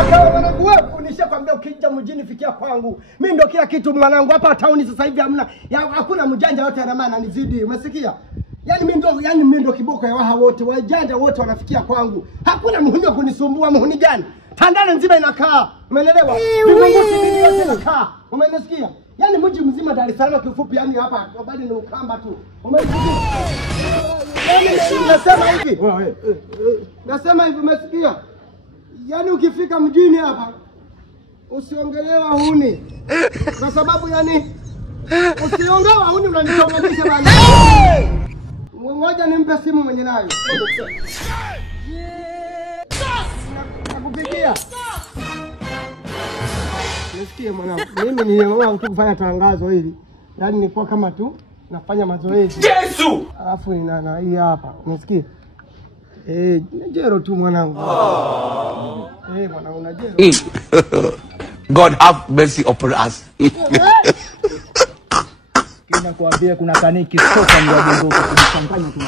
Akawa mwanangu wewe unishakwambia ukija mjini fikia kwangu. Mimi ndio kila kitu mwanangu hapa town sasa hivi hamna. Hakuna mjanja yote ana maana nizidi. Umesikia? Yaani mimi ndo kiboko ya waha wote, wajanja wote wanafikia kwangu. Hakuna muhuni wa kunisumbua muhuni gani? Tandale nzima inakaa. Umeelewa? Munguti mimi yote inakaa. Umenisikia? Yaani mji mzima Dar es Salaam kifupi yani hapa bado ni ukamba tu. Umenisikia? Nasema hivi. Nasema hivi umesikia? Yaani ukifika mjini hapa usiongelewa huni. Kwa sababu yani usiongelewa huni unanitonganisha bana. Ngoja nimpe simu mwenye nayo. Nakupigia. Nisikie mwanangu. Mimi niliamua kufanya tangazo hili. Yaani nilikuwa kama tu nafanya mazoezi. Yesu! Alafu na hii hapa. Unasikia? Jero tu mwanangu. Mwanangu na jero. God have mercy upon us. Kina kuambia kuna kaniki soka ndio bongo kuchanganya tu.